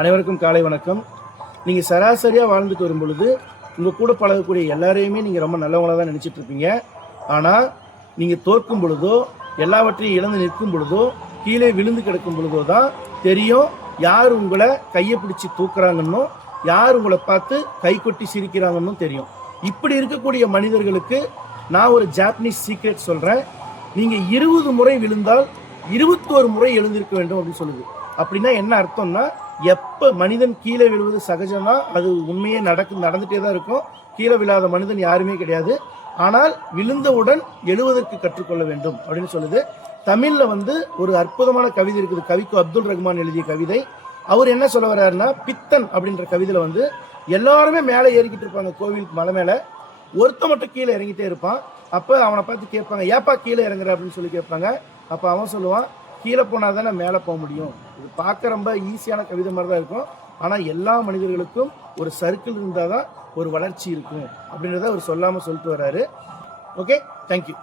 அனைவருக்கும் காலை வணக்கம். நீங்கள் சராசரியாக வாழ்ந்துட்டு வரும் பொழுது உங்கள் கூட பழகக்கூடிய எல்லாரையுமே நீங்கள் ரொம்ப நல்லவங்களாக தான் நினச்சிட்டு இருப்பீங்க. ஆனால் நீங்கள் தோற்கும் பொழுதோ எல்லாவற்றையும் இழந்து நிற்கும் பொழுதோ கீழே விழுந்து கிடக்கும் பொழுதோ தான் தெரியும் யார் உங்களை கையை பிடிச்சி தூக்குறாங்கன்னோ யார் உங்களை பார்த்து கை கொட்டி சிரிக்கிறாங்கன்னு தெரியும். இப்படி இருக்கக்கூடிய மனிதர்களுக்கு நான் ஒரு ஜாப்பனீஸ் சீக்ரெட் சொல்கிறேன். நீங்கள் 20 முறை விழுந்தால் 21 முறை எழுந்திருக்க வேண்டும் அப்படின்னு சொல்லுது. அப்படின்னா என்ன அர்த்தம்னா, எப்போ மனிதன் கீழே விழுவது சகஜம்தான், அது உண்மையே நடந்துகிட்டே தான் இருக்கும். கீழே விழாத மனிதன் யாருமே கிடையாது. ஆனால் விழுந்தவுடன் எழுவதற்கு கற்றுக்கொள்ள வேண்டும் அப்படின்னு சொல்லுது. தமிழில் ஒரு அற்புதமான கவிதை இருக்குது. கவிக்கு அப்துல் ரஹ்மான் எழுதிய கவிதை. அவர் என்ன சொல்ல வர்றாருன்னா, பித்தன் அப்படின்ற கவிதையில் எல்லாருமே மேலே ஏறிக்கிட்டு இருப்பாங்க கோவிலுக்கு மலை மேலே, ஒருத்த மட்டும் கீழே இறங்கிட்டே இருப்பான். அப்போ அவனை பார்த்து கேட்பாங்க, ஏப்பா கீழே இறங்குற அப்படின்னு சொல்லி கேட்பாங்க. அப்போ அவன் சொல்லுவான், கீழே போனால் தானே மேலே போக முடியும். இது பார்க்க ரொம்ப ஈஸியான கவிதை மாதிரி தான் இருக்கும். ஆனால் எல்லா மனிதர்களுக்கும் ஒரு சர்க்கிள் இருந்தால் தான் ஒரு வளர்ச்சி இருக்கும் அப்படின்றத அவர் சொல்லாமல் சொல்லிட்டு வர்றாரு. Okay, thank you.